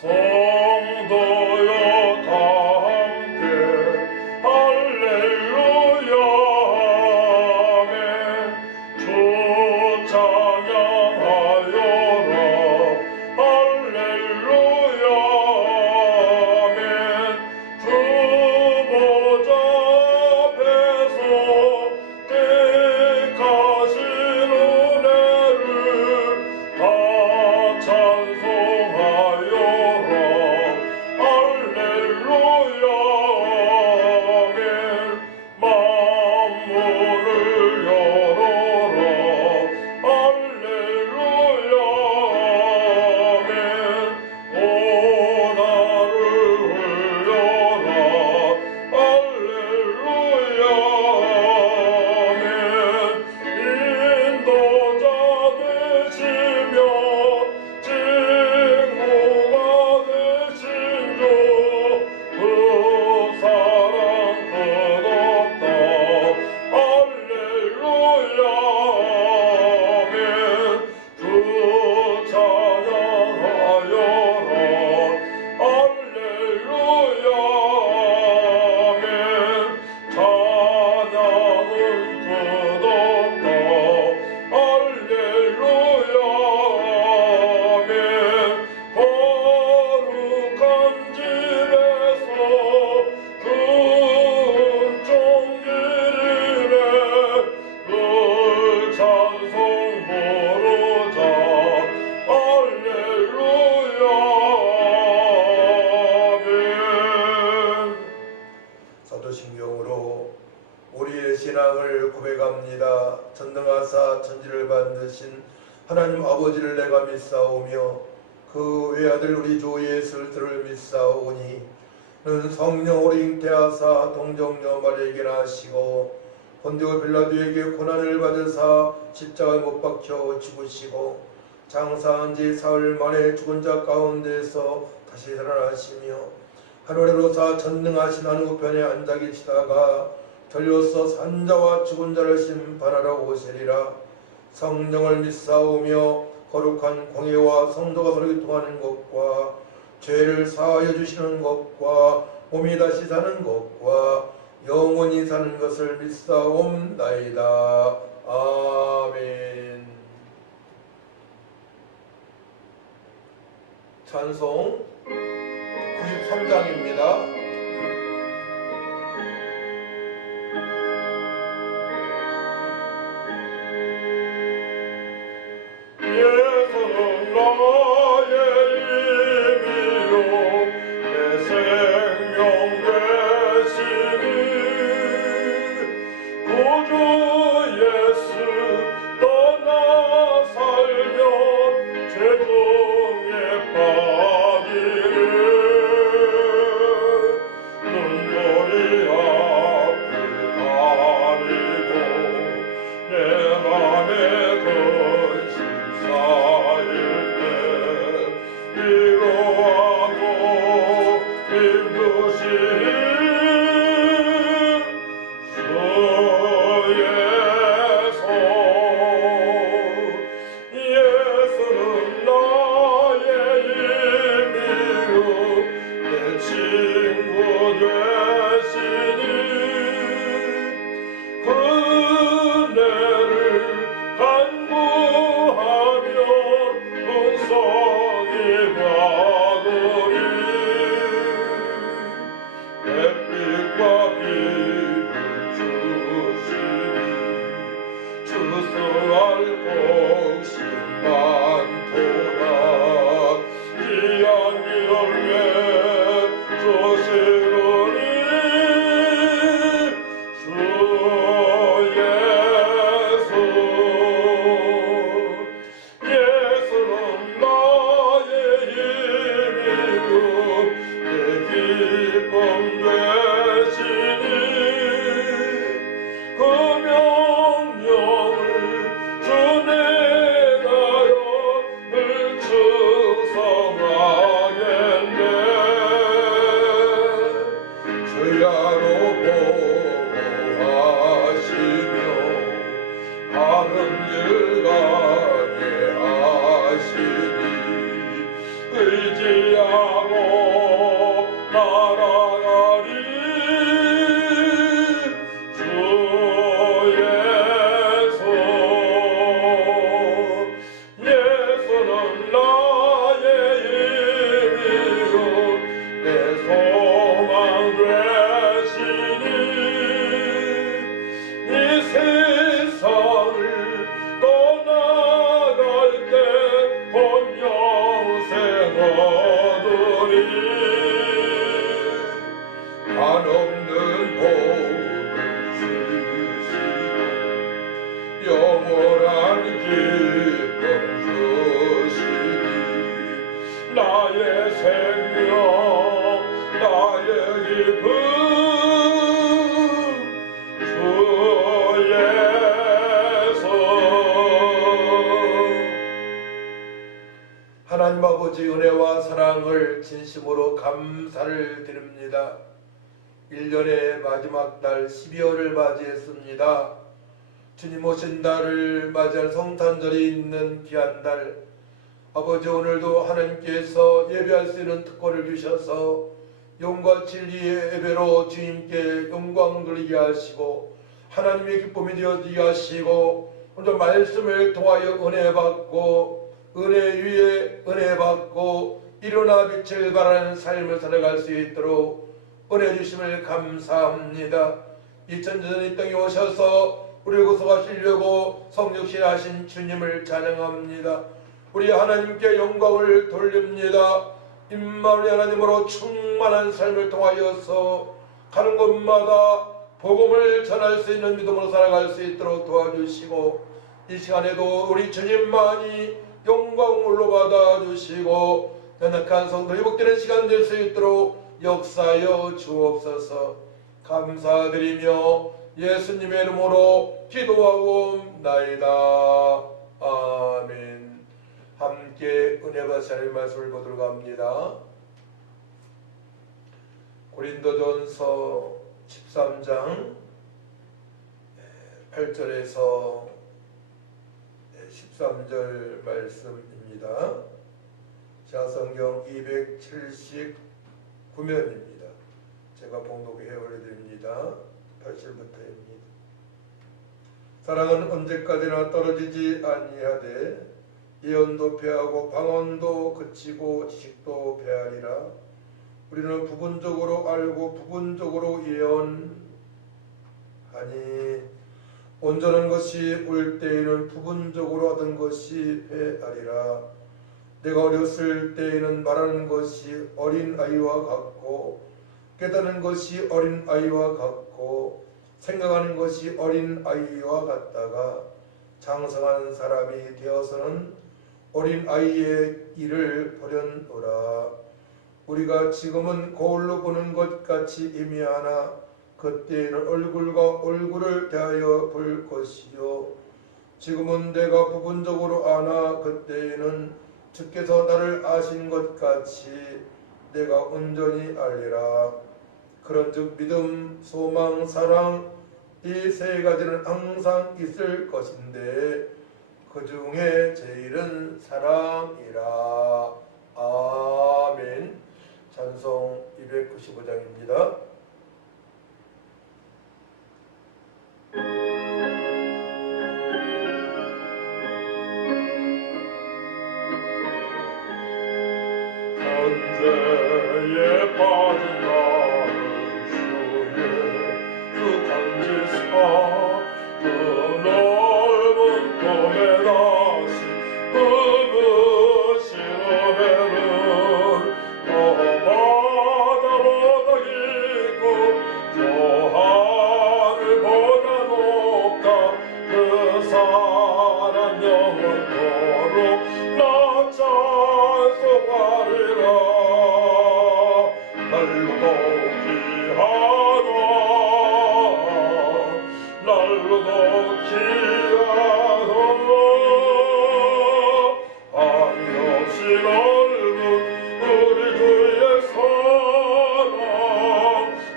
성도여 다 함께 할렐루야 아멘. 주 찬양하여라 할렐루야 아멘. 주 보좌 앞에서 택하신 은혜를 다 찬송하여라 할렐루야 아멘. 만물을 열어라 할렐루야 아멘. 오나를 흘려라 할렐루야 아멘. 인도자 되시며 징후가 되신 주 그 사랑 끝없다 할렐루야 아멘. 주 찬양하여라 할렐루야 아멘. 찬양은 끝없다 할렐루야 아멘. 거룩한 집에서 그 은총길이네 늘 찬송 부르자 할렐루야 아멘. 사도신경으로 우리의 신앙을 고백합니다. 전능하사 천지를 만드신 하나님 아버지를 내가 믿사오며 그 외아들 우리 주 예수를 들을 믿사오니 는 성령으로 잉태하사 동정녀 마리아에게 나시고 본디오 빌라도에게 고난을 받으사 십자가에 못 박혀 죽으시고 장사한 지 사흘 만에 죽은 자 가운데서 다시 살아나시며 하늘에로사 전능하신 하늘 우편에 앉아 계시다가 들려서 산자와 죽은 자를 심판하러 오시리라. 성령을 믿사오며 거룩한 공예와 성도가 서로 교통하는 것과 죄를 사하여 주시는 것과 몸이 다시 사는 것과 영원히 사는 것을 믿사옵나이다. 아멘. 찬송 93장입니다. 예수는 나의 힘이요 내 생명 되시니 구주 예수 떠나 살면 죄 중에 빠지리 눈물이 앞을 가리고 내 맘에 위로하고 힘주시니 주의 손. 예수는 나의 힘이요 내 친구 되시니 그 은혜를 간구하면 은성이 받으리. 햇빛과 비를 주시니 추수할 곡식 많도다. 귀한 열매 주시느니 주 예수. 예수는 나의 힘이요 내 기쁨 되시니 그 명령을 주내가요 늘 충성하겠네. 날아가리 주의 손 예수는 나의 힘이요 내 소망 되시니 이 세상을 떠나갈 때 본 영생 얻으리 한없는 복을 주시고 영원한 기쁨 주시니 나의 생명 나의 기쁨 주의 손 하나님 아버지 은혜와 사랑을 진심으로 감사를 드립니다. 1년의 마지막 달 12월을 맞이했습니다. 주님 오신 달을 맞이할 성탄절이 있는 귀한 달, 아버지 오늘도 하나님께서 예배할 수 있는 특권을 주셔서 영과 진리의 예배로 주님께 영광 돌리게 하시고 하나님의 기쁨이 되어지게 하시고 오늘 말씀을 통하여 은혜 받고 은혜 위에 은혜 받고 일어나 빛을 발하는 삶을 살아갈 수 있도록 은혜 주심을 감사합니다. 2000년 이 땅에 오셔서 우리를 구속하시려고 성육신하신 주님을 찬양합니다. 우리 하나님께 영광을 돌립니다. 임마누엘 하나님으로 충만한 삶을 통하여서 가는 곳마다 복음을 전할 수 있는 믿음으로 살아갈 수 있도록 도와주시고 이 시간에도 우리 주님만이 영광으로 받아주시고 연약한 성도 회복되는 시간 될 수 있도록 역사하여 주옵소서. 감사드리며 예수님의 이름으로 기도하옵나이다. 아멘. 함께 은혜 받으시는 하나님의 말씀을 보도록 합니다. 고린도전서 13장 8절에서 13절 말씀입니다. 자성경 279면입니다. 제가 봉독해 올려드립니다. 8절부터입니다. 사랑은 언제까지나 떨어지지 아니하되 예언도 패하고 방언도 그치고 지식도 패하리라. 우리는 부분적으로 알고 부분적으로 예언하니 온전한 것이 올 때에는 부분적으로 하던 것이 패하리라. 내가 어렸을 때에는 말하는 것이 어린아이와 같고 깨닫는 것이 어린아이와 같고 생각하는 것이 어린아이와 같다가 장성한 사람이 되어서는 어린아이의 일을 보려노라. 우리가 지금은 거울로 보는 것 같이 희미하나 그때에는 얼굴과 얼굴을 대하여 볼 것이요 지금은 내가 부분적으로 아나 그때에는 주께서 나를 아신 것 같이 내가 온전히 알리라. 그런즉 믿음, 소망, 사랑 이 세 가지는 항상 있을 것인데 그 중에 제일은 사랑이라. 아멘. 찬송 295장입니다. 현재에 빠진 나를 주의 그 간지사 그 넓은 꿈에 다시 흐르신 은혜는 저 바다보다 깊고 저 하늘보다 높다. 그 사랑 영원토록 나 찬송하리라. 날로도 귀하다 날로도 귀하다 한이 없이 넓은 우리 주의 사랑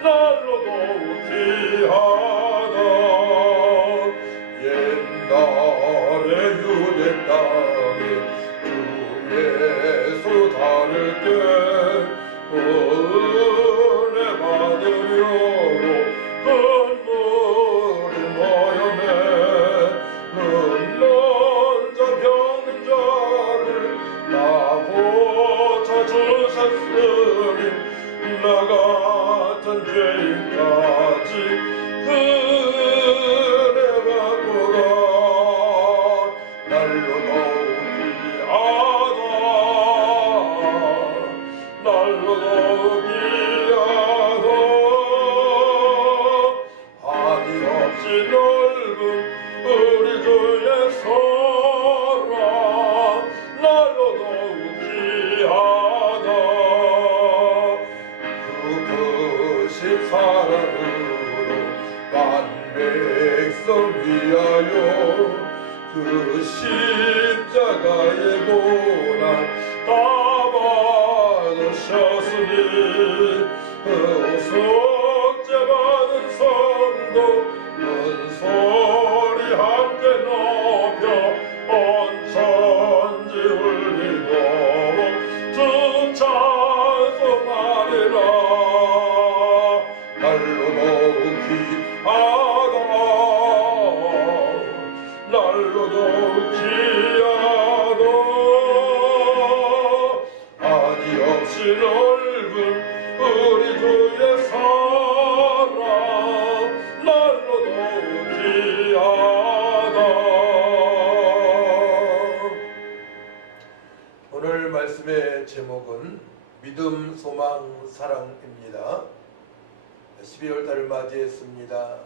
날로도 귀하다. 옛날에 유대 땅에 주 예수 다닐 때 나 같은 죄인까지 그래봤구나. 날로 더욱 귀하다. 날로 더욱 귀하다. 한이 없이 넓은 우리 주의 사랑 날로 더욱 귀하다. 그 크신 사랑으로 만 백성 위하여 그 십자가의 고난 다 받으셨으니 그 속죄 받은 성도 은소리 함께 높여 온 천지 울리고 주 찬송하리라. 날로 더욱 귀하다. 날로 더욱 귀하다. 한이 없이 넓은 우리 주의 사랑 날로 더욱 귀하다. 오늘 말씀의 제목은 믿음, 소망, 사랑입니다. 12월 달을 맞이했습니다.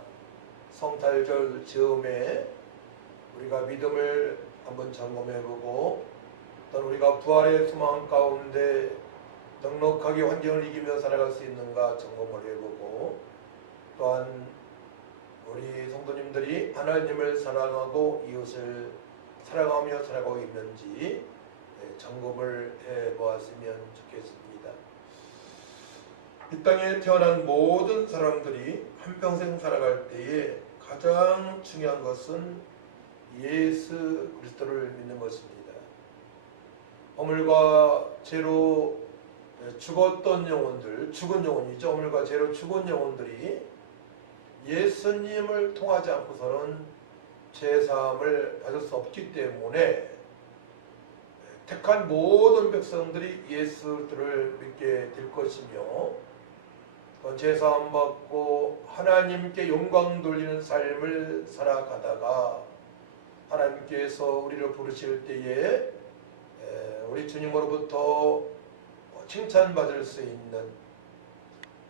성탄절 즈음에 우리가 믿음을 한번 점검해보고 또는 우리가 부활의 소망 가운데 넉넉하게 환경을 이기며 살아갈 수 있는가 점검을 해보고 또한 우리 성도님들이 하나님을 사랑하고 이웃을 사랑하며 살아가고 있는지 점검을 해보았으면 좋겠습니다. 이 땅에 태어난 모든 사람들이 한평생 살아갈 때에 가장 중요한 것은 예수 그리스도를 믿는 것입니다. 허물과 죄로 죽었던 영혼들, 죽은 영혼이죠. 허물과 죄로 죽은 영혼들이 예수님을 통하지 않고서는 죄사함을 받을 수 없기 때문에 택한 모든 백성들이 예수를 믿게 될 것이며 죄사함 받고 하나님께 영광 돌리는 삶을 살아가다가 하나님께서 우리를 부르실 때에 우리 주님으로부터 칭찬받을 수 있는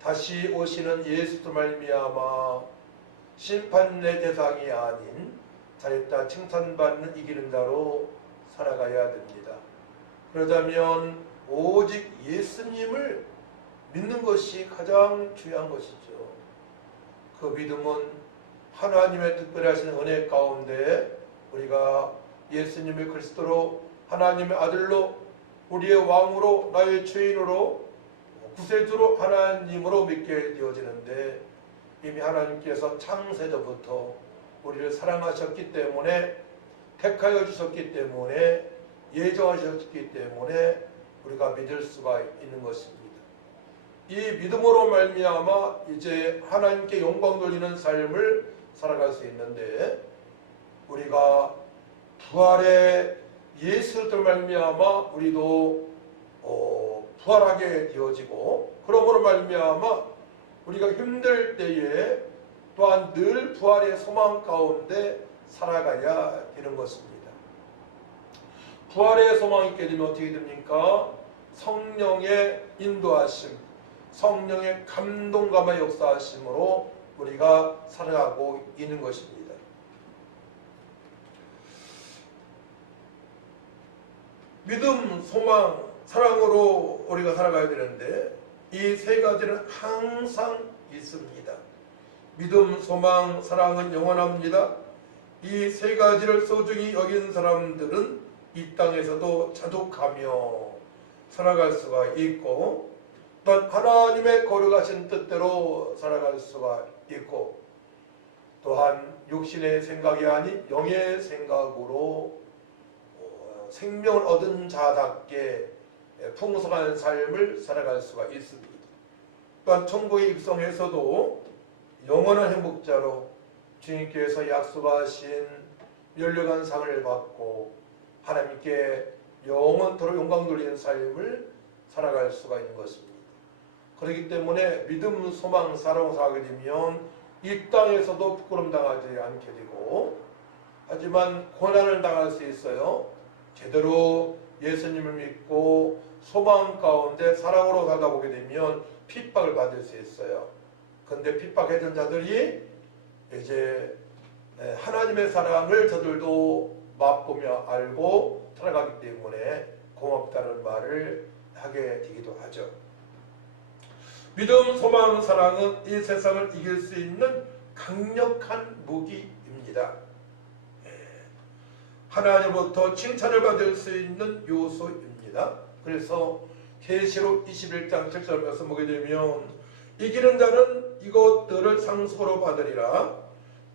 다시 오시는 예수로 말미암아 심판의 대상이 아닌 잘했다 칭찬받는 이기는 자로 살아가야 됩니다. 그러자면 오직 예수님을 믿는 것이 가장 중요한 것이죠. 그 믿음은 하나님의 특별하신 은혜 가운데 우리가 예수님의 그리스도로 하나님의 아들로 우리의 왕으로 나의 죄인으로 구세주로 하나님으로 믿게 되어지는데 이미 하나님께서 창세전부터 우리를 사랑하셨기 때문에 택하여 주셨기 때문에 예정하셨기 때문에 우리가 믿을 수가 있는 것입니다. 이 믿음으로 말미암아 이제 하나님께 영광 돌리는 삶을 살아갈 수 있는데 우리가 부활의 예수를 말미암아 우리도 부활하게 되어지고 그러므로 말미암아 우리가 힘들 때에 또한 늘 부활의 소망 가운데 살아가야 되는 것입니다. 부활의 소망이 있게 되면 어떻게 됩니까? 성령의 인도하심, 성령의 감동감의 역사하심으로 우리가 살아가고 있는 것입니다. 믿음, 소망, 사랑으로 우리가 살아가야 되는데 이 세 가지는 항상 있습니다. 믿음, 소망, 사랑은 영원합니다. 이 세 가지를 소중히 여긴 사람들은 이 땅에서도 자족하며 살아갈 수가 있고 또한 하나님의 거룩하신 뜻대로 살아갈 수가 있고 또한 육신의 생각이 아닌 영의 생각으로 생명을 얻은 자답게 풍성한 삶을 살아갈 수가 있습니다. 또한 천국에 입성해서도 영원한 행복자로 주님께서 약속하신 멸류관 상을 받고 하나님께 영원토록 영광 돌리는 삶을 살아갈 수가 있는 것입니다. 그렇기 때문에 믿음, 소망, 사랑 사하게 되면 이 땅에서도 부끄럼 당하지 않게 되고, 하지만 고난을 당할 수 있어요. 제대로 예수님을 믿고 소망 가운데 사랑으로 살다 보게 되면 핍박을 받을 수 있어요. 그런데 핍박했던 자들이 이제 하나님의 사랑을 저들도 맛보며 알고 살아가기 때문에 고맙다는 말을 하게 되기도 하죠. 믿음, 소망, 사랑은 이 세상을 이길 수 있는 강력한 무기입니다. 하나님으로부터 칭찬을 받을 수 있는 요소입니다. 그래서 계시록 21장 7절 말씀 보게 되면 이기는 자는 이것들을 상속으로 받으리라.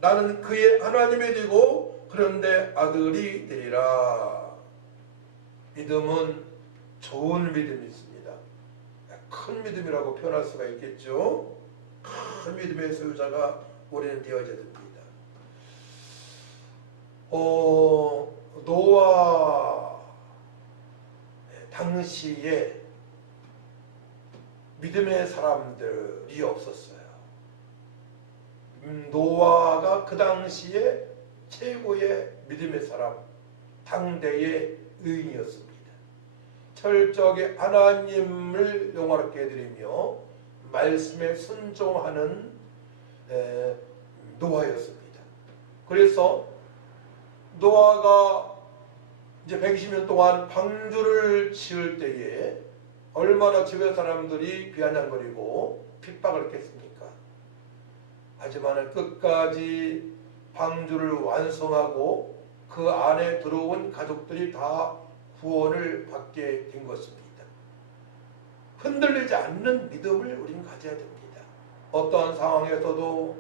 나는 그의 하나님이 되고 그런데 아들이 되리라. 믿음은 좋은 믿음이 있습니다. 큰 믿음이라고 표현할 수가 있겠죠. 큰 믿음의 소유자가 우리는 되어져야 됩니다. 노아 당시에 믿음의 사람들이 없었어요. 노아가 그 당시에 최고의 믿음의 사람, 당대의 의인이었습니다. 철저하게 하나님을 영화롭게 해드리며 말씀에 순종하는 노아였습니다. 그래서 노아가 이제 120년 동안 방주를 지을 때에 얼마나 주변 사람들이 비아냥거리고 핍박을 했겠습니까? 하지만 끝까지 방주를 완성하고 그 안에 들어온 가족들이 다 구원을 받게 된 것입니다. 흔들리지 않는 믿음을 우리는 가져야 됩니다. 어떠한 상황에서도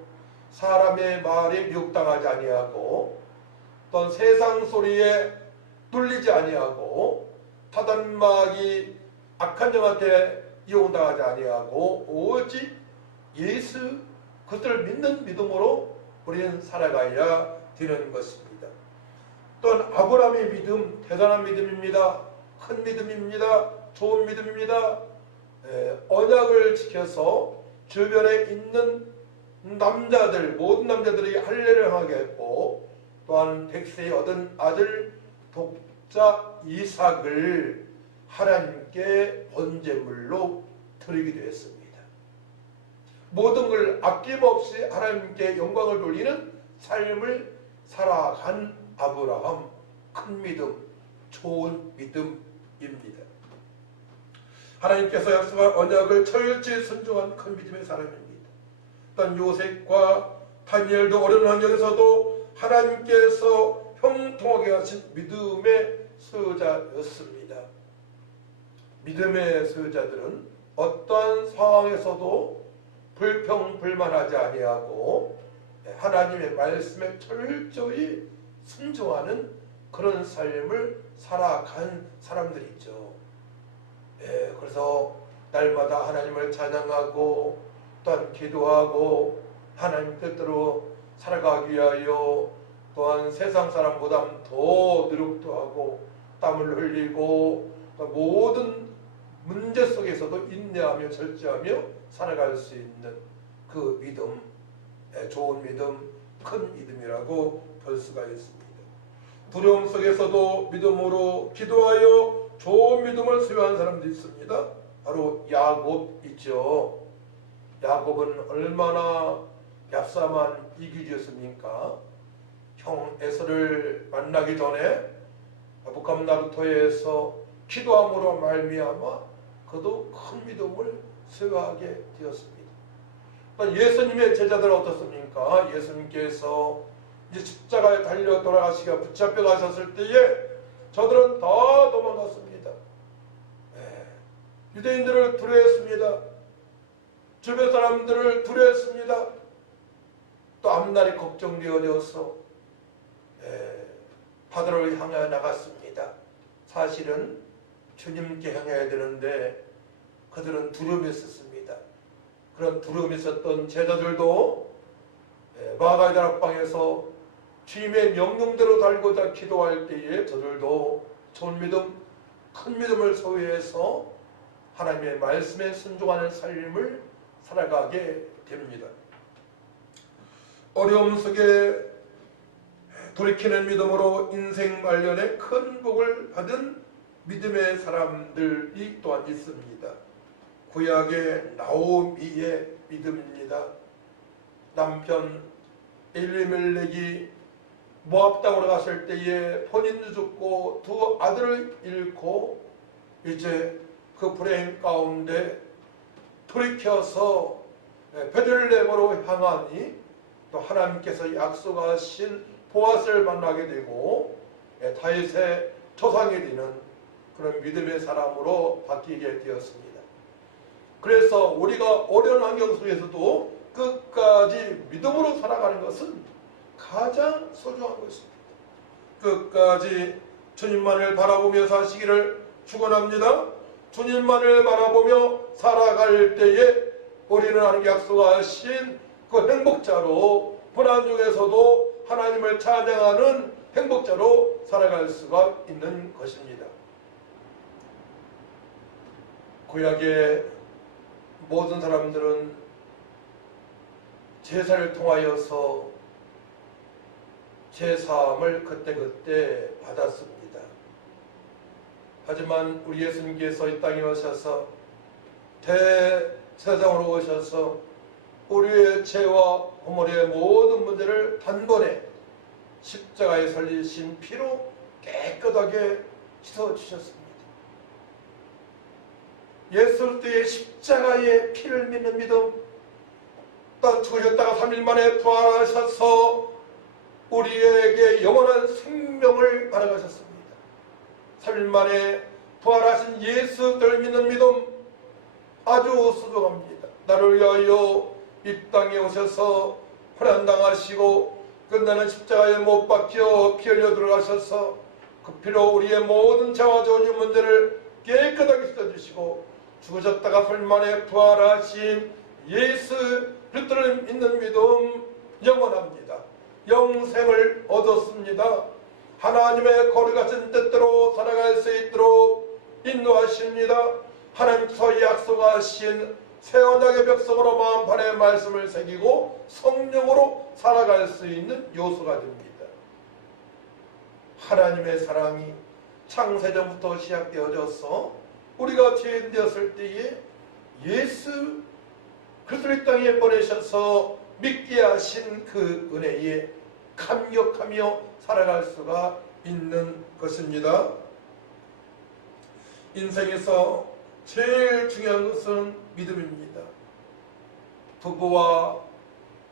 사람의 말에 미혹당하지 아니하고 어떤 세상 소리에 뚫리지 아니하고 타단막이 악한 영한테 이용당하지 아니하고 오직 예수 그것을 믿는 믿음으로 우리는 살아가야 되는 것입니다. 또한 아브라함의 믿음 대단한 믿음입니다. 큰 믿음입니다. 좋은 믿음입니다. 언약을 지켜서 주변에 있는 남자들 모든 남자들이 할례를 하게 했고 또한 100세에 얻은 아들 독자 이삭을 하나님께 번제물로 드리기도 했습니다. 모든 걸 아낌없이 하나님께 영광을 돌리는 삶을 살아간 아브라함, 큰 믿음, 좋은 믿음입니다. 하나님께서 약속한 언약을 철저히 순종한 큰 믿음의 사람입니다. 또한 요셉과 다니엘도 어려운 환경에서도 하나님께서 형통하게 하신 믿음의 소유자였습니다. 믿음의 소유자들은 어떠한 상황에서도 불평불만하지 아니하고 하나님의 말씀에 철저히 순종하는 그런 삶을 살아간 사람들이죠. 그래서 날마다 하나님을 찬양하고 또한 기도하고 하나님 뜻대로 살아가기 위하여 또한 세상 사람보다 더 노력도 하고 땀을 흘리고 모든 문제 속에서도 인내하며 절제하며 살아갈 수 있는 그 믿음, 좋은 믿음, 큰 믿음이라고 볼 수가 있습니다. 두려움 속에서도 믿음으로 기도하여 좋은 믿음을 소유한 사람도 있습니다. 바로 야곱이죠. 야곱은 얼마나 얍삼한 이기주였습니까? 형 에서를 만나기 전에 북한 나루토에서 기도함으로 말미암아 그도 큰 믿음을 소유하게 되었습니다. 예수님의 제자들 어떻습니까? 예수님께서 이제 십자가에 달려 돌아가시가 붙잡혀 가셨을 때에 저들은 다 도망갔습니다. 유대인들을 두려워했습니다. 주변 사람들을 두려워했습니다. 또 앞날이 걱정되어져서 바다를 향해 나갔습니다. 사실은 주님께 향해야 되는데 그들은 두려움이 있었습니다. 그런 두려움이 있었던 제자들도 마가의 다락방에서 주님의 명령대로 달고자 기도할 때에 저들도 좋은 믿음, 큰 믿음을 소유해서 하나님의 말씀에 순종하는 삶을 살아가게 됩니다. 어려움 속에 돌이키는 믿음으로 인생 말년에 큰 복을 받은 믿음의 사람들이 또한 있습니다. 구약의 나오미의 믿음입니다. 남편 엘리멜렉이 모압 땅으로 갔을 때에 본인도 죽고 두 아들을 잃고 이제 그 불행 가운데 돌이켜서 베들레헴으로 향하니 또 하나님께서 약속하신 보아스를 만나게 되고 다윗의 조상이 되는 그런 믿음의 사람으로 바뀌게 되었습니다. 그래서 우리가 어려운 환경 속에서도 끝까지 믿음으로 살아가는 것은 가장 소중한 것입니다. 끝까지 주님만을 바라보며 사시기를 축원합니다. 주님만을 바라보며 살아갈 때에 우리는 하나님께 약속하신 그 행복자로, 고난 중에서도 하나님을 찬양하는 행복자로 살아갈 수가 있는 것입니다. 구약의 모든 사람들은 제사를 통하여서 제사함을 그때그때 받았습니다. 하지만 우리 예수님께서 이 땅에 오셔서 대제사장으로 오셔서 우리의 죄와 허물의 모든 문제를 단번에 십자가에 살리신 피로 깨끗하게 씻어주셨습니다. 예수 그리스도의 십자가의 피를 믿는 믿음, 또 죽으셨다가 3일 만에 부활하셔서 우리에게 영원한 생명을 받아가셨습니다. 3일 만에 부활하신 예수를 믿는 믿음 아주 소중합니다. 나를 위하여 이 땅에 오셔서 고난당하시고 끝나는 십자가에 못 박혀 피 흘려 들어가셔서 그 피로 우리의 모든 죄와 저주 문제를 깨끗하게 씻어주시고 죽으셨다가 3일 만에 부활하신 예수 그리스도를 믿는 믿음 영원합니다. 영생을 얻었습니다. 하나님의 거룩하신 뜻대로 살아갈 수 있도록 인도하십니다. 하나님께서 약속하신 새 언약의 백성으로 마음판에 말씀을 새기고 성령으로 살아갈 수 있는 요소가 됩니다. 하나님의 사랑이 창세전부터 시작되어져서 우리가 죄인 되었을 때에 예수 그리스도를 땅에 보내셔서 믿게 하신 그 은혜에 감격하며 살아갈 수가 있는 것입니다. 인생에서 제일 중요한 것은 믿음입니다. 부부와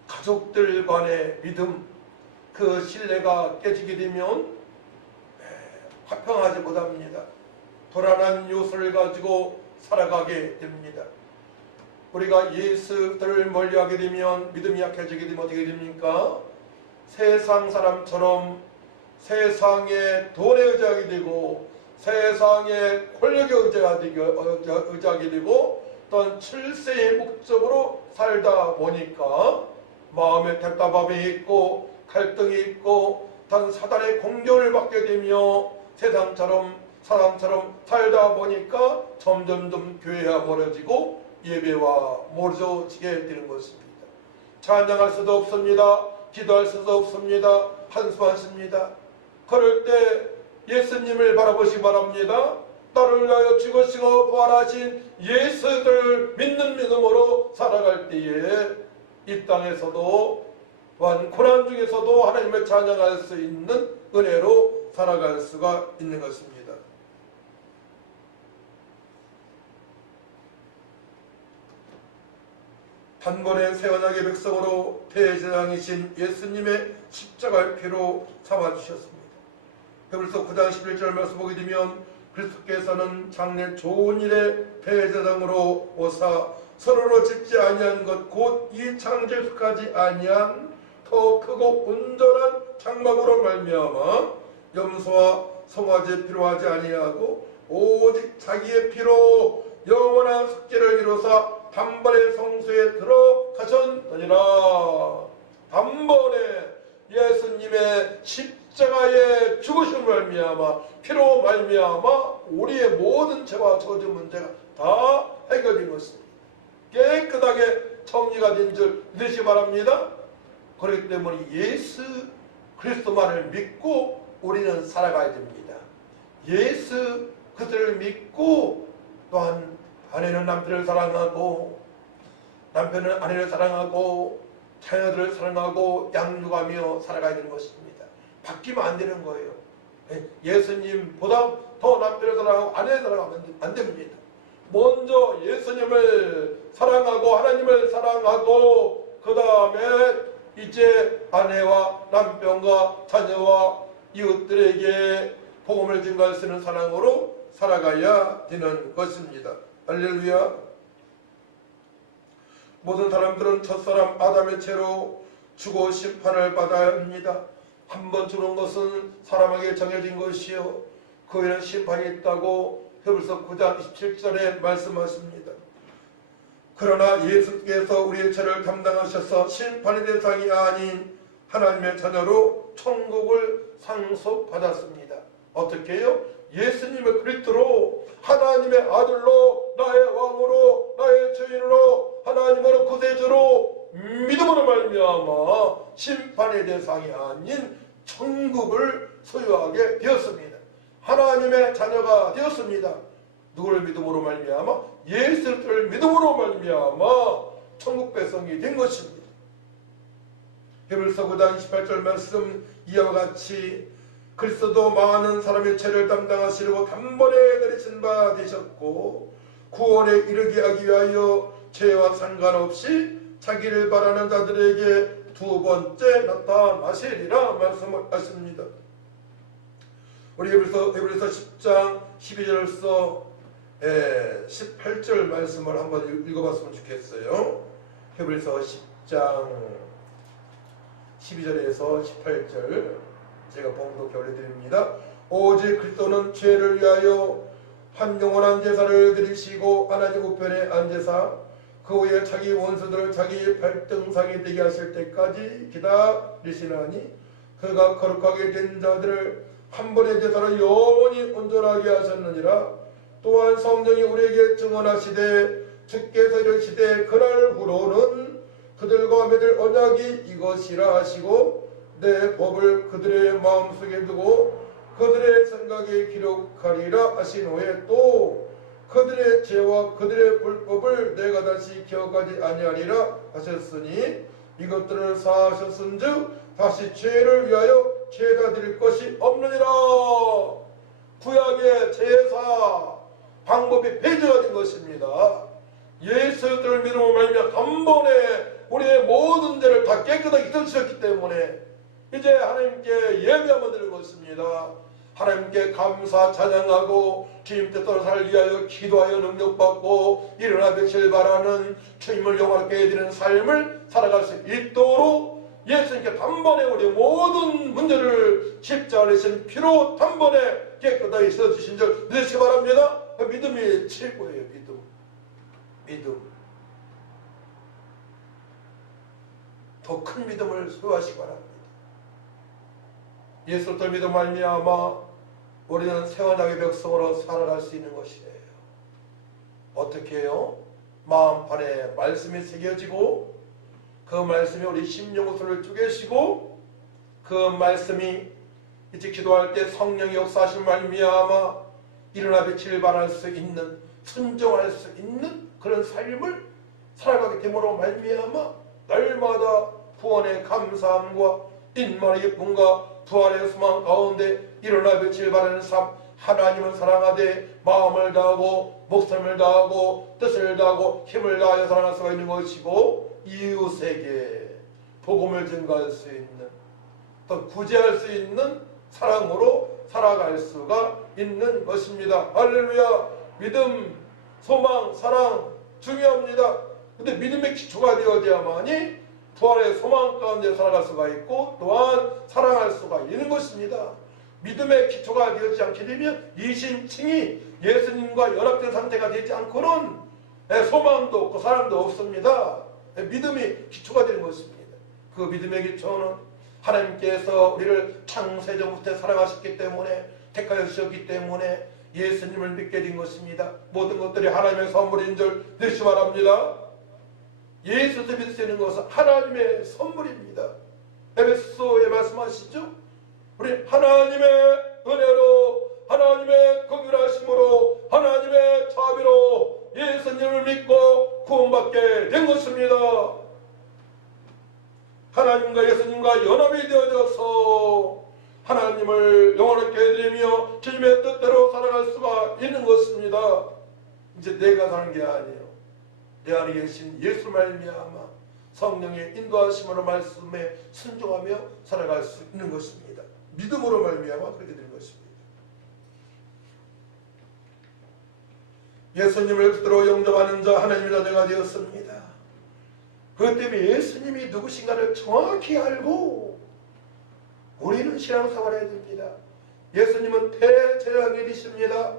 가족들 간의 믿음, 그 신뢰가 깨지게 되면 화평하지 못합니다. 불안한 요소를 가지고 살아가게 됩니다. 우리가 예수를 멀리하게 되면, 믿음이 약해지게 되면 어떻게 됩니까? 세상 사람처럼 세상의 돈에 의지하게 되고 세상의 권력에 의지하게 되고 또한 출세의 목적으로 살다 보니까 마음에 답답함이 있고 갈등이 있고 단 사단의 공격을 받게 되며 세상처럼 사람처럼 살다 보니까 점점점 교회가 멀어지고 예배와 멀어지게 되는 것입니다. 찬양할 수도 없습니다. 기도할 수도 없습니다. 한심하십니다. 그럴 때 예수님을 바라보시기 바랍니다. 나를 위하여 죽으시고 부활하신 예수를 믿는 믿음으로 살아갈 때에 이 땅에서도 또한 고난 중에서도 하나님을 찬양할 수 있는 은혜로 살아갈 수가 있는 것입니다. 단번에 새 언약의 백성으로 대제사장이신 예수님의 십자가의 피로 삼아주셨습니다. 히브리서 9장 11절 말씀 보게 되면 그리스도께서는 장래 좋은 일에 대제사장으로 오사 서로로 짓지 아니한 것 곧 이 창조에 속하지 아니한 더 크고 온전한 장막으로 말미암아 염소와 송아지 피로 하지 아니하고 오직 자기의 피로 영원한 속죄를 이루사 단번에 성소에 들어가셨느니라. 단번에 예수님의 십자가 십자가의 죽으심을 말미암아 피로 말미암아 우리의 모든 죄와 저주 문제가 다 해결된 것입니다. 깨끗하게 정리가 된 줄 믿으시 바랍니다. 그렇기 때문에 예수 그리스도만을 믿고 우리는 살아가야 됩니다. 예수 그들을 믿고 또한 아내는 남편을 사랑하고 남편은 아내를 사랑하고 자녀들을 사랑하고 양육하며 살아가야 되는 것입니다. 바뀌면 안 되는 거예요. 예수님보다 더 남편을 사랑하고 아내를 사랑하면 안 됩니다. 먼저 예수님을 사랑하고 하나님을 사랑하고 그 다음에 이제 아내와 남편과 자녀와 이웃들에게 복음을 증가할 수 있는 사랑으로 살아가야 되는 것입니다. 할렐루야. 모든 사람들은 첫사람 아담의 죄로 죽어 심판을 받아야 합니다. 한 번 죽는 것은 사람에게 정해진 것이요 그 후에는 심판이 있다고 히브리서 9장 27절에 말씀하십니다. 그러나 예수께서 우리의 죄를 담당하셔서 심판의 대상이 아닌 하나님의 자녀로 천국을 상속받았습니다. 어떻게 해요? 예수님의 그리스도로 하나님의 아들로 나의 왕으로 나의 주인으로 하나님으로 구세주로 믿음으로 말미암아 심판의 대상이 아닌 천국을 소유하게 되었습니다. 하나님의 자녀가 되었습니다. 누구를 믿음으로 말미암아? 예수를 믿음으로 말미암아 천국 백성이 된 것입니다. 히브리서 9장 28절 말씀 이와 같이 그리스도도 많은 사람의 죄를 담당하시려고 단번에 내리신 바 되셨고 구원에 이르게 하기 위하여 죄와 상관없이 자기를 바라는 자들에게 두 번째 나타나시리라 말씀하십니다. 우리 히브리서 10장 12절에서 18절 말씀을 한번 읽어봤으면 좋겠어요. 히브리서 10장 12절에서 18절 제가 봉독해 올려드립니다. 오직 그리스도는 죄를 위하여 한 영원한 제사를 드리시고 하나님 우편에 앉으사 그 후에 자기 원수들을 자기 발등상이 되게 하실 때까지 기다리시나니 그가 거룩하게 된 자들을 한 번의 제사로 영원히 온전하게 하셨느니라. 또한 성령이 우리에게 증언하시되 주께서 이르시되 그날 후로는 그들과 맺을 언약이 이것이라 하시고 내 법을 그들의 마음속에 두고 그들의 생각에 기록하리라 하신 후에 또 그들의 죄와 그들의 불법을 내가 다시 기억하지 아니하리라 하셨으니 이것들을 사하셨은즉 다시 죄를 위하여 제사 드릴 것이 없느니라. 구약의 제사 방법이 폐지가 된 것입니다. 예수를 믿음으로 말미암아 단번에 우리의 모든 죄를 다 깨끗하게 잊어주셨기 때문에 이제 하나님께 예배하면 되는 것입니다. 하나님께 감사 찬양하고 주님 뜻대로 살기 위하여 기도하여 능력받고 일어나 뵙길 바라는 주님을 영화롭게 해드리는 삶을 살아갈 수 있도록 예수님께 단번에 우리 모든 문제를 십자가에 신 피로 단번에 깨끗하게 씻어주신 줄 믿으시기 바랍니다. 믿음이 최고예요. 믿음. 더 큰 믿음을 소유하시기 바랍니다. 예수를 믿음 말미암아 우리는 세원하게 백성으로 살아갈 수 있는 것이에요. 어떻게 해요? 마음판에 말씀이 새겨지고 그 말씀이 우리 심령구슬을 쪼개시고 그 말씀이 이제 기도할 때 성령의 역사하신 말미암아 일어나 빛을 발할 수 있는 순종할 수 있는 그런 삶을 살아가게 됨으로 말미암아 날마다 구원의 감사함과 인마의 기쁨과 부활의 소망 가운데 일어나 빛을 발하는 삶, 하나님을 사랑하되 마음을 다하고 목숨을 다하고 뜻을 다하고 힘을 다하여 살아갈 수가 있는 것이고 이웃에게 복음을 증가할 수 있는 또 구제할 수 있는 사랑으로 살아갈 수가 있는 것입니다. 할렐루야. 믿음, 소망, 사랑 중요합니다. 근데 믿음의 기초가 되어야만이 부활의 소망 가운데 살아갈 수가 있고 또한 사랑할 수가 있는 것입니다. 믿음의 기초가 되어지지 않게 되면 이심층이 예수님과 연합된 상태가 되지 않고는 소망도 없고 사랑도 없습니다. 믿음이 기초가 되는 것입니다. 그 믿음의 기초는 하나님께서 우리를 창세전부터 사랑하셨기 때문에, 택하여 주셨기 때문에 예수님을 믿게 된 것입니다. 모든 것들이 하나님의 선물인 줄 믿으시 바랍니다. 예수를 믿으시는 것은 하나님의 선물입니다. 에베소서에 말씀하시죠? 우리 하나님의 은혜로, 하나님의 긍휼하심으로, 하나님의 자비로 예수님을 믿고 구원받게 된 것입니다. 하나님과 예수님과 연합이 되어져서 하나님을 영원하게 해드리며 주님의 뜻대로 살아갈 수가 있는 것입니다. 이제 내가 사는 게 아니에요. 내 안에 계신 예수 말미암아 성령의 인도하심으로 말씀에 순종하며 살아갈 수 있는 것입니다. 믿음으로 말미암아 그렇게 되는 것입니다. 예수님을 그대로 영접하는 자 하나님의 자녀가 되었습니다. 그것 때문에 예수님이 누구신가를 정확히 알고 우리는 신앙생활을 해야 됩니다. 예수님은 대제사장이십니다.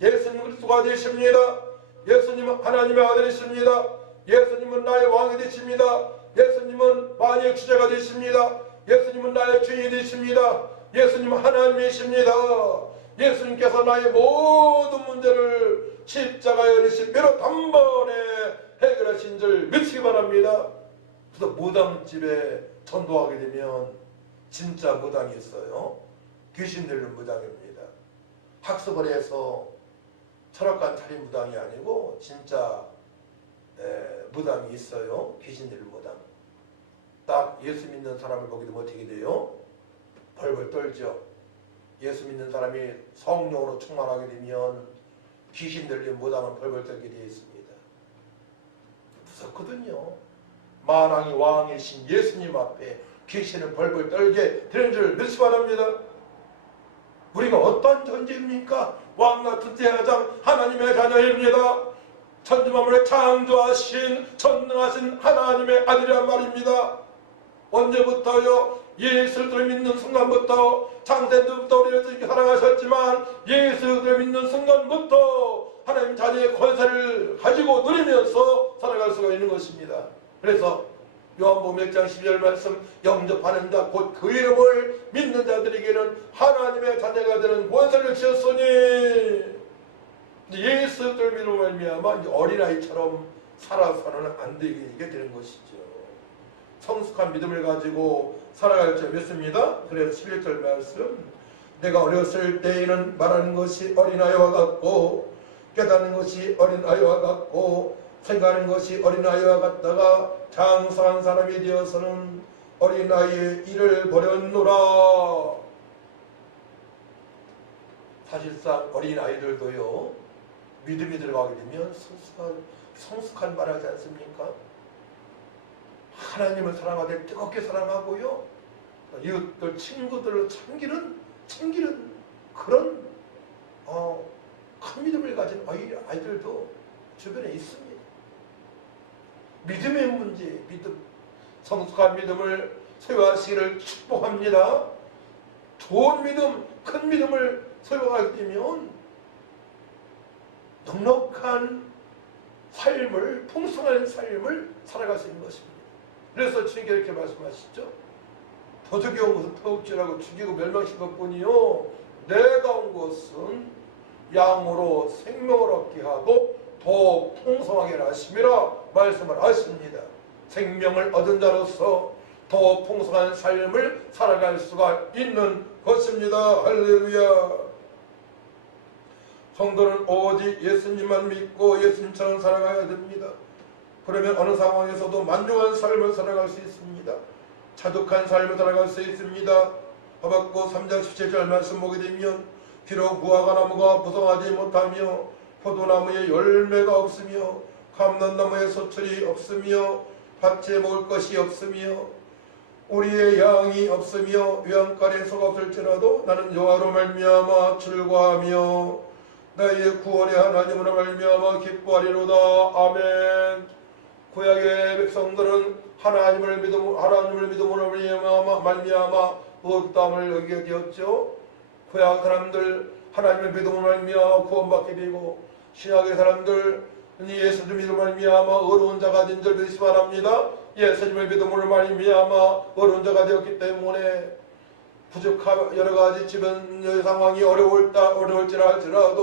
예수님은 그리스도가 되십니다. 예수님은 하나님의 아들이십니다. 예수님은 나의 왕이 되십니다. 예수님은 만유의 주제가 되십니다. 예수님은 나의 주인이 되십니다. 예수님은 하나님이십니다. 예수님께서 나의 모든 문제를 십자가에 어리신 배로 단번에 해결하신 줄 믿으시기 바랍니다. 그래서 무당집에 전도하게 되면 진짜 무당이 있어요. 귀신 들린 무당입니다. 학습을 해서 철학관 차린 무당이 아니고 진짜 무당이 있어요. 귀신 들린 무당. 딱 예수 믿는 사람을 보게 되면 어떻게 돼요? 벌벌 떨죠. 예수 믿는 사람이 성령으로 충만하게 되면 귀신 들린 무당은 벌벌 떨게 되어 있습니다. 무섭거든요. 만왕의 왕이신 예수님 앞에 귀신을 벌벌 떨게 되는 줄 믿으시 바랍니다. 우리가 어떤 존재입니까? 왕같은 제사장 하나님의 자녀입니다. 천지만물을 창조하신 전능하신 하나님의 아들이란 말입니다. 언제부터요? 예수를 믿는 순간부터, 창세부터 우리를 이렇게 사랑하셨지만 예수를 믿는 순간부터 하나님 자녀의 권세를 가지고 누리면서 살아갈 수가 있는 것입니다. 그래서 요한복음 1장 12절 말씀, 영접하는 자 곧 그 이름을 믿는 자들에게는 하나님의 자녀가 되는 권세를 주셨으니, 예수를 믿음으로 말미암아 어린아이처럼 살아서는 안 되게 되는 것이죠. 성숙한 믿음을 가지고 살아갈 줄 믿습니다. 그래서 11절 말씀, 내가 어렸을 때에는 말하는 것이 어린아이와 같고 깨닫는 것이 어린아이와 같고 생각하는 것이 어린아이와 같다가 장성한 사람이 되어서는 어린아이의 일을 버렸노라. 사실상 어린아이들도요, 믿음이 들어가게 되면 성숙한 말 하지 않습니까? 하나님을 사랑하되 뜨겁게 사랑하고요, 이웃들 친구들을 챙기는 그런 큰 믿음을 가진 아이들도 주변에 있습니다. 믿음의 문제, 믿음, 성숙한 믿음을 소유하시기를 축복합니다. 좋은 믿음, 큰 믿음을 소유하게 되면 넉넉한 삶을, 풍성한 삶을 살아갈 수 있는 것입니다. 그래서 주님께 이렇게 말씀하시죠. 도둑이 온 것은 터욱질하고 죽이고 멸망신 것뿐이요, 내가 온 것은 양으로 생명을 얻게 하고 더 풍성하게 하심이라 말씀을 하십니다. 생명을 얻은 자로서 더 풍성한 삶을 살아갈 수가 있는 것입니다. 할렐루야. 성도는 오직 예수님만 믿고 예수님처럼 살아가야 됩니다. 그러면 어느 상황에서도 만족한 삶을 살아갈 수 있습니다. 자득한 삶을 살아갈 수 있습니다. 하박국 3장 17절 말씀 보게 되면, 비록 무화과 나무가 부성하지 못하며 포도나무에 열매가 없으며 감람나무에 소출이 없으며 밭에 먹을 것이 없으며 우리의 양이 없으며 외양간에 소가 없을지라도 나는 여호와로 말미암아 즐거워하며 나의 구원의 하나님으로 말미암아 기뻐하리로다. 아멘. 구약의 백성들은 하나님을 믿음으로 말미암아 의롭다함을 여기게 되었죠. 구약 사람들 하나님을 믿음으로 말미암아 구원받게 되고, 신약의 사람들 예수를 믿음으로 말미암아 어려운 자가 된 줄 믿으시 바랍니다. 예수님을 믿음으로 말미암아 어려운 자가 되었기 때문에 부족한 여러 가지 주변 상황이 어려울지라도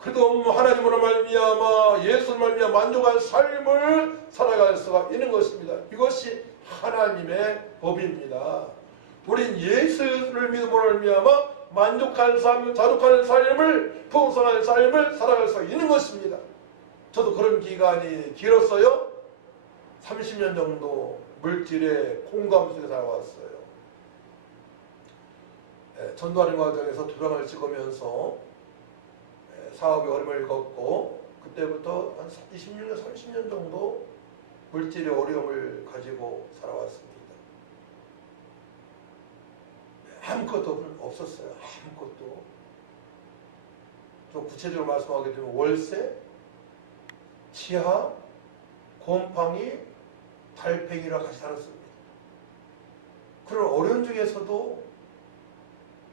그래도 하나님으로 말미암아 예수를 말미암아 만족한 삶을 살아갈 수가 있는 것입니다. 이것이 하나님의 법입니다. 우린 예수를 믿음으로 말미암아 만족한 삶, 자족하는 삶을, 풍성한 삶을 살아갈 수 있는 것입니다. 저도 그런 기간이 길었어요. 30년 정도 물질의 공감 속에 살아왔어요. 전도하는 과정에서 도장을 찍으면서 사업에 어려움을 겪고 그때부터 한 26년, 30년 정도 물질의 어려움을 가지고 살아왔습니다. 아무것도 없었어요. 아무것도. 좀 구체적으로 말씀하게 되면 월세, 지하, 곰팡이, 달팽이랑 같이 살았습니다. 그런 어려운 중에서도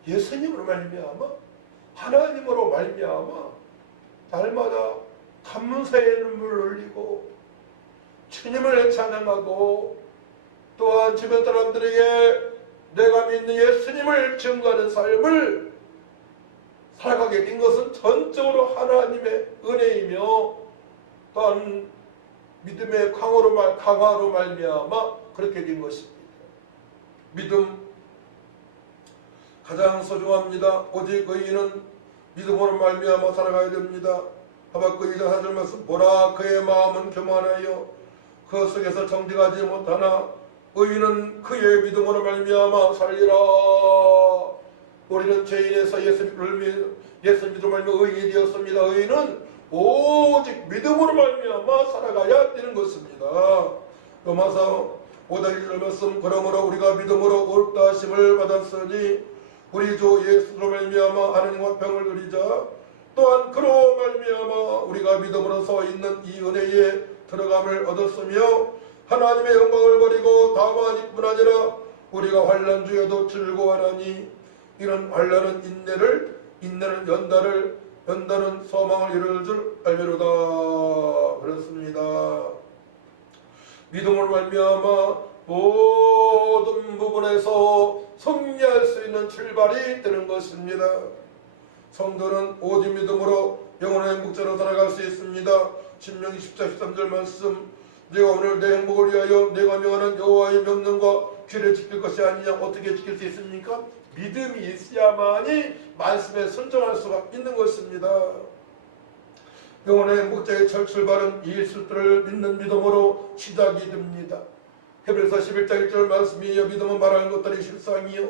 예수님으로 말미암아 하나님으로 말미암아 날마다 감사의 눈물을 흘리고 주님을 찬양하고 또한 주변 사람들에게 내가 믿는 예수님을 증거하는 삶을 살아가게 된 것은 전적으로 하나님의 은혜이며 또한 믿음의 강화로 말미암아 그렇게 된 것입니다. 믿음 가장 소중합니다. 오직 의인은 믿음으로 말미암아 살아가야 됩니다. 하박국 2장 4절 말씀 보라 그의 마음은 교만하여 그 속에서 정직하지 못하나 의인은 그의 믿음으로 말미암아 살리라. 우리는 죄인에서 예수 믿음으로 말미암아 의인이 되었습니다. 의인은 오직 믿음으로 말미암아 살아가야 되는 것입니다. 로마서 5장 1절 말씀 그러므로 우리가 믿음으로 옳다 하심을 받았으니 우리 주 예수로 말미암아 하나님과 평을 누리자. 또한 그로 말미암아 우리가 믿음으로서 있는 이 은혜에 들어감을 얻었으며 하나님의 영광을 버리고 다만 이뿐 아니라 우리가 환난 중에도 즐거워하나니 이런 환난은 인내는 연단은 소망을 이룰 줄 알미로다. 그렇습니다. 믿음으로 말미암아 모든 부분에서 승리할 수 있는 출발이 되는 것입니다. 성도는 오직 믿음으로 영원한 행복자로 살아갈 수 있습니다. 신명기 10장 13절 말씀 내가 오늘 내 행복을 위하여 내가 명하는 여호와의 명령과 규례를 지킬 것이 아니냐. 어떻게 지킬 수 있습니까? 믿음이 있어야만이 말씀에 순종할 수가 있는 것입니다. 영혼의 행복자의 출발은 예수를 믿는 믿음으로 시작이 됩니다. 히브리서 11장 1절 말씀이여 믿음은 말하는 것들이 실상이요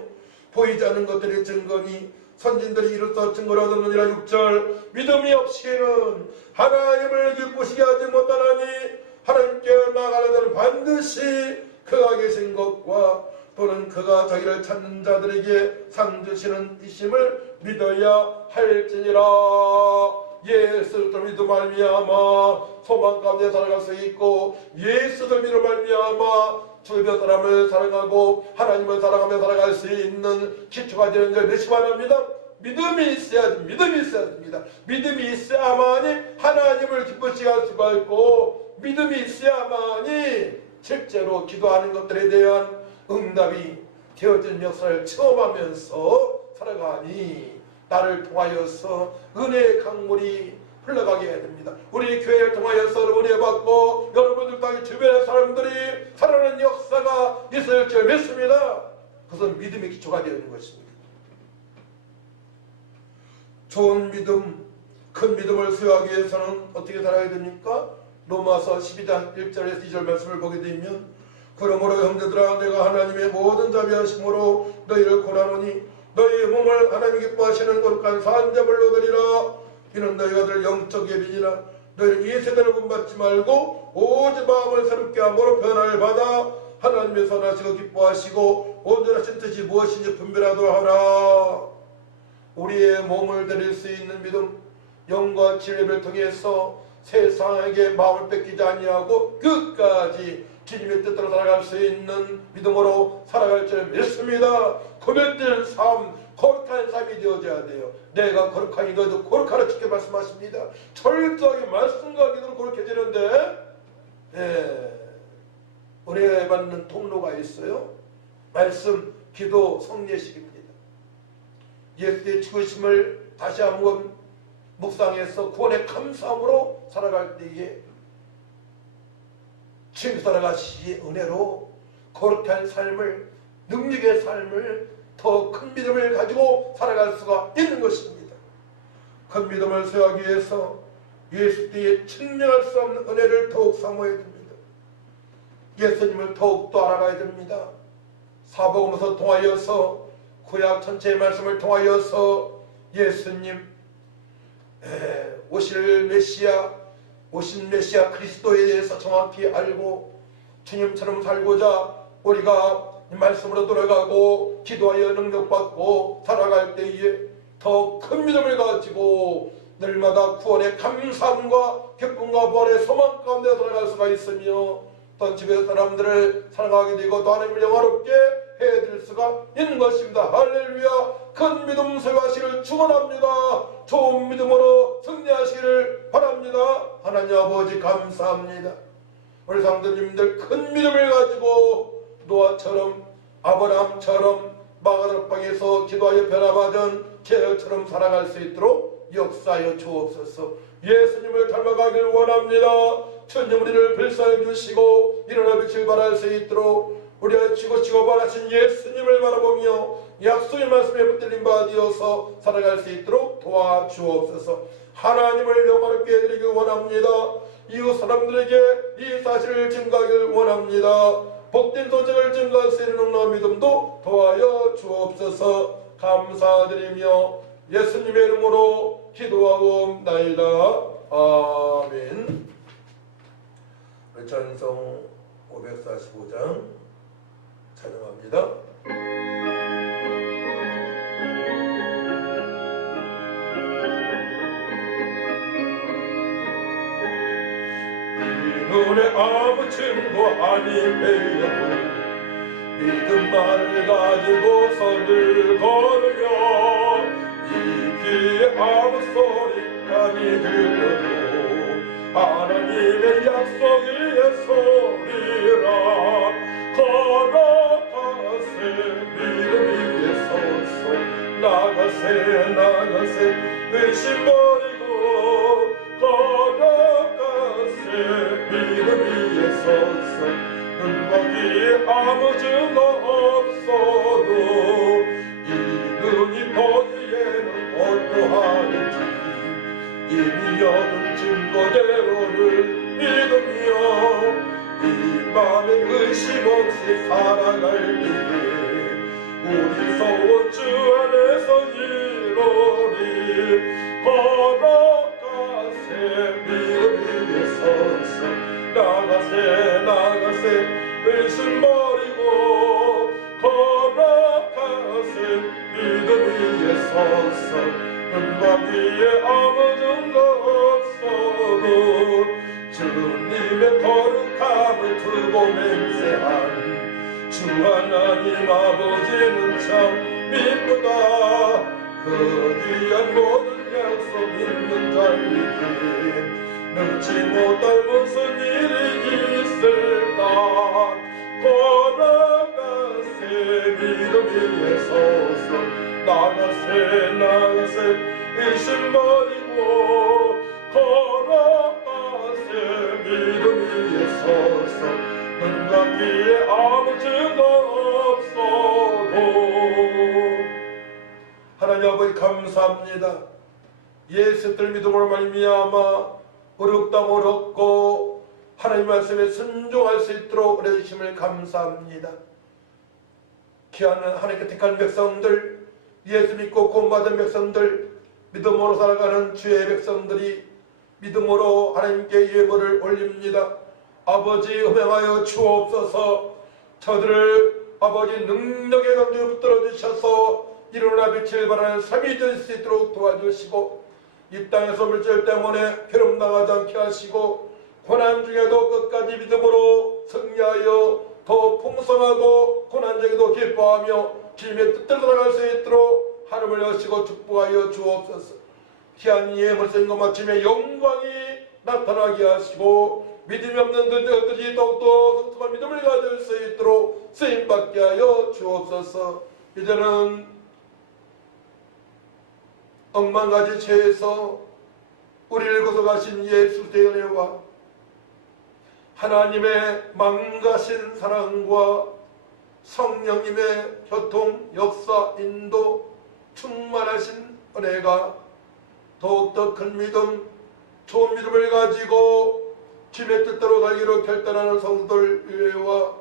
보이지 않는 것들이 증거니 선진들이 이로써 증거를 얻었느니라. 6절 믿음이 없이는 하나님을 기쁘시게 하지 못하나니 하나님께 나아가는 자는 반드시 그가 계신 것과 또는 그가 자기를 찾는 자들에게 상 주시는 이심을 믿어야 할지니라. 예수를 믿어 말미암아 소망 가운데 살아갈 수 있고 예수를 믿어 말미암아 주변 사람을 사랑하고 하나님을 사랑하며 살아갈 수 있는 기초가 되는 줄 믿으시 바랍니다. 믿음이 있어야 됩니다. 믿음이 있어야만이 하나님을 기쁘시게 할 수가 있고 믿음이 있어야만이 실제로 기도하는 것들에 대한 응답이 되어진 역사를 체험하면서 살아가니 나를 통하여서 은혜의 강물이 흘러가게 해야 됩니다. 우리 교회를 통하여서 은혜 받고 여러분들 땅의 주변의 사람들이 살아나는 역사가 있을 줄 믿습니다. 그것은 믿음의 기초가 되어 있는 것입니다. 좋은 믿음, 큰 믿음을 수여하기 위해서는 어떻게 살아야 됩니까? 로마서 12장 1절에서 2절 말씀을 보게 되면 그러므로 형제들아 내가 하나님의 모든 자비하심으로 너희를 권하노니 너희의 몸을 하나님 기뻐하시는 거룩한 산제물로 드리라. 이는 너희가 들 영적 예비니라. 너희는 이 세대를 본받지 말고 오직 마음을 새롭게 함으로 변화를 받아 하나님의 선하시고 기뻐하시고 온전하신 뜻이 무엇인지 분별하도록 하라. 우리의 몸을 드릴 수 있는 믿음, 영과 진리를 통해서 세상에게 마음을 뺏기지 아니하고 끝까지 주님의 뜻대로 살아갈 수 있는 믿음으로 살아갈 줄 믿습니다. 고백될 삶, 거룩한 삶이 되어져야 돼요. 내가 거룩하니 너희도 거룩하라 주께 말씀하십니다. 철저하게 말씀과 기도로 거룩해지는데 은혜 받는 통로가 있어요. 말씀, 기도, 성례식입니다. 예수의 죽으심을 다시 한번 묵상해서 구원의 감사함으로 살아갈 때에 주님 살아가시기 은혜로 거룩한 삶을, 능력의 삶을, 더 큰 믿음을 가지고 살아갈 수가 있는 것입니다. 큰 믿음을 세우기 위해서 예수님의 증명할 수 없는 은혜를 더욱 사모해야 됩니다. 예수님을 더욱더 알아가야 됩니다. 사복음서 통하여서, 구약 전체의 말씀을 통하여서 예수님 오실 메시아 그리스도에 대해서 정확히 알고 주님처럼 살고자 우리가 이 말씀으로 돌아가고 기도하여 능력받고 살아갈 때에 더 큰 믿음을 가지고 날마다 구원의 감사함과 기쁨과 부활의 소망 가운데 살아갈 수가 있으며 또 집의 사람들을 사랑하게 되고 또 하나님을 영화롭게 해드릴 수가 있는 것입니다. 할렐루야. 큰 믿음 세워하시기를 축원합니다. 좋은 믿음으로 승리하시기를 바랍니다. 하나님 아버지 감사합니다. 우리 성도님들 큰 믿음을 가지고 노아처럼 아브라함처럼 마가다락방에서 기도하여 변화받은 계열처럼 살아갈 수 있도록 역사하여 주옵소서. 예수님을 닮아가길 원합니다. 주님 우리를 불쌍해 주시고 일어나 빛을 발할 수 있도록 우리가 죽으시고 부활하신 예수님을 바라보며 약속의 말씀에 붙들림 받으어서 살아갈 수 있도록 도와주옵소서. 하나님을 영화롭게 해드리길 원합니다. 이웃 사람들에게 이 사실을 증가하길 원합니다. 복된 소식을 증가할 수 있는 믿음도 도와여 주옵소서. 감사드리며 예수님의 이름으로 기도하옵나이다. 아멘. 찬송 545장 찬양합니다. 눈에 아무 증거 아니에도 믿음만을 가지고서 늘 걸으며 이 귀에 아무 소리 아니 들려도 하나님의 약속의 소리라 걸어가세 믿음 위에 서서 나가세 의심 버리고 걸어가세 믿음 위에 서서 눈과 귀에 아무 증거 없어도 이 눈이 보기에는 어떠하는지 이미 얻은 증거대로를 믿으며 이 맘에 의심 없이 살아갈 때에 우리 소원 주 안에서 이루리 걸어가세 믿음 위에 서서 나가세 의심 버리고 걸어가세 믿음 위에 서서 눈과 귀에 아무 증거 없어도 주님의 거룩함을 두고 맹세한 주 하나님 아버지는 참 미쁘다. 그 귀한 모든 약속 있는 자에게 능치 못할 무슨 일이 있을까. 걸어가세 믿음 위에 서서 나가세 의심 버리고 걸어가세 믿음 위에 서서 눈과 귀에 아무 증거 없어도. 하나님 아버지 감사합니다. 예수들 믿음으로 말미암아 어렵고 하나님 말씀에 순종할 수 있도록 은혜 주심을 감사합니다. 귀한 하나님께 택한 백성들, 예수 믿고 구원받은 백성들, 믿음으로 살아가는 주의 백성들이 믿음으로 하나님께 예물을 올립니다. 아버지 음행하여 주옵소서. 저들을 아버지 능력의 강도에 붙들어 주셔서 일어나 빛을 발하는 삶이 될 수 있도록 도와주시고 이 땅에서 물질 때문에 괴롭당하지 않게 하시고 고난 중에도 끝까지 믿음으로 승리하여 더 풍성하고 고난 중에도 기뻐하며 주님의 뜻대로 살아갈 수 있도록 하늘을 여시고 축복하여 주옵소서. 귀한 예물 쓴 것 마침에 영광이 나타나게 하시고 믿음이 없는 그들이 더욱더 성숙한 믿음을 가질 수 있도록 쓰임받게 하여 주옵소서. 이제는 억만가지 죄에서 우리를 거둬가신 예수 대은혜와 하나님의 망가신 사랑과 성령님의 교통, 역사, 인도, 충만하신 은혜가 더욱더 큰 믿음, 좋은 믿음을 가지고 주님의 뜻대로 살기로 결단하는 성도들 위해와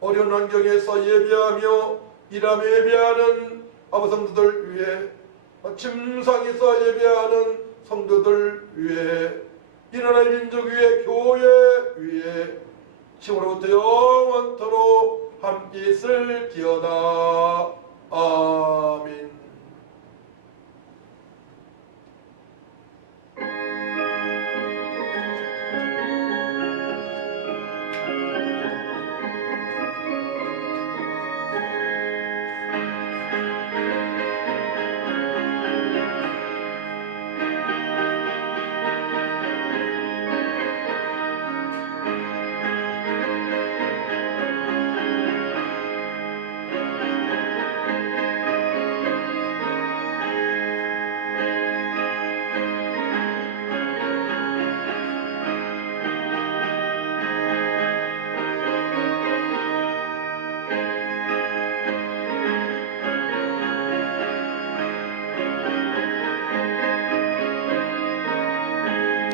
어려운 환경에서 예배하며 일하며 예배하는 아버 성도들 위해 침상에서 예배하는 성도들 위해 일어나는 민족 위해 교회 위해 지금으로부터 영원토록 함께 있을지어다. 아멘.